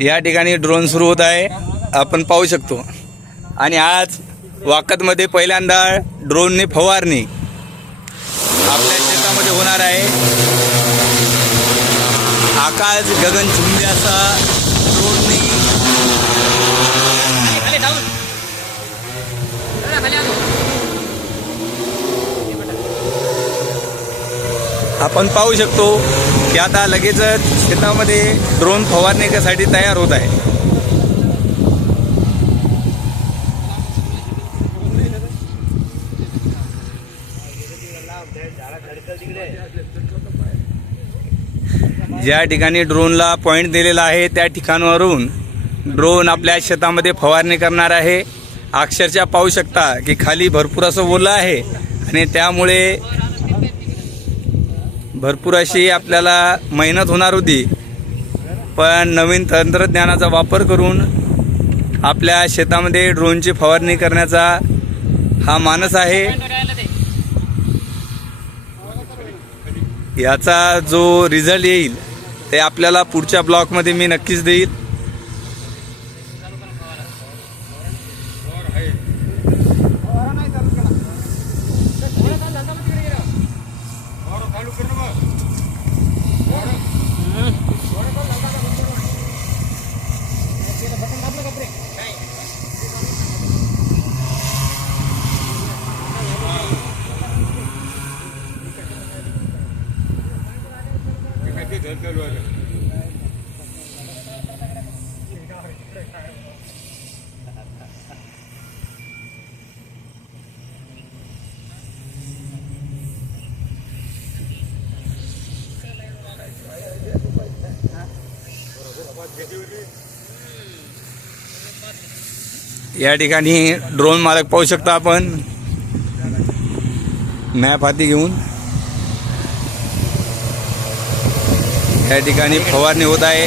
या ठिकाणी ड्रोन सुरू होत आहे, आपण पाहू शकतो। आणि आज वाकतमध्ये पहिल्यांदा ड्रोनने फवारणी आपल्या शेतामध्ये होणार आहे। आकाश गगनचुंबी असा ड्रोनने आपण पाहू शकतो की आता लगेचच शेतामध्ये ड्रोन फवारणीसाठी तयार होत आहे। ज्या ठिकाणी ड्रोनला पॉइंट दिलेला आहे त्या ठिकाणावरून ड्रोन आपल्या शेतामध्ये फवारणी करणार आहे। अक्षरशः पाहू शकता की खाली भरपूर असं ओलं आहे आणि त्यामुळे भरपूर अशी आपल्याला मेहनत होणार होती, पण नवीन तंत्रज्ञानाचा वापर करून आपल्या शेतामध्ये ड्रोनची फवारणी करण्याचा हा मानस आहे। याचा जो रिझल्ट येईल ते आपल्याला पुढच्या ब्लॉकमध्ये मी नक्कीच देईल। या ठिकाणी ड्रोन मालक पाहू शकता आपण मॅप हाती घेऊन या ठिकाणी फवारणी होत आहे।